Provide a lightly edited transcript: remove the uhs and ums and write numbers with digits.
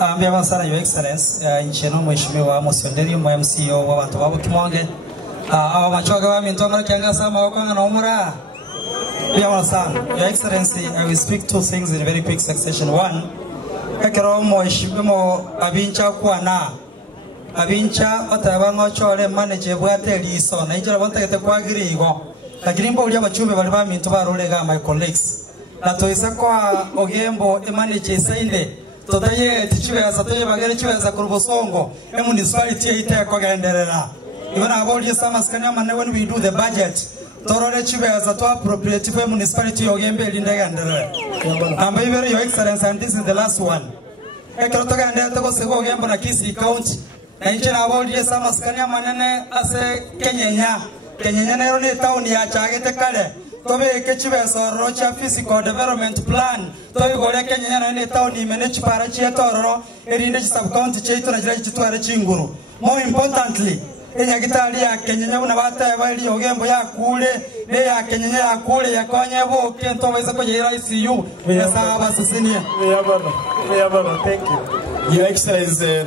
Ambia sana Your Excellence nchini mheshimiwa Musonderi MCO wa watu wabo Kimonge machoga wa mintonga kianga sama wakanga na umura Ambia sana Your Excellency, I will speak two things in very quick succession. One, kakero mheshimiwa abincha kwa na abincha otabango chole manage bwate liso na injira bonta kwa girigo lakini mbo ulia bachumbe bali ba minto barolega my colleagues na toisa kwa ogembo manage sainde totaye tichiwe za toye bagere chiwe za kurubosongo municipality ite kwa genderera ibona aboli sama skania manne when we do the budget torore chiwe za to appropriate for municipality ogembe linde genderera amba ibere Your Excellency, and this is the last one ekero to gende to sego ogembo na Kisii county na inche na aboli sama skania manne ase Kenyenya nero ni town ya chagete kale tobe kechiwe soro cha physical development plan tobe gole Kenyenya ni town ni manage para chi etororo erinde sub county cheito na jira chitware chinguru. More importantly enya gitali ya Kenyenya una bata bali ogembo ya kule ne ya Kenyenya ya kule ya konye bo kento weza ko jira ICU ya saba sisinia. Thank you. Your Excellency,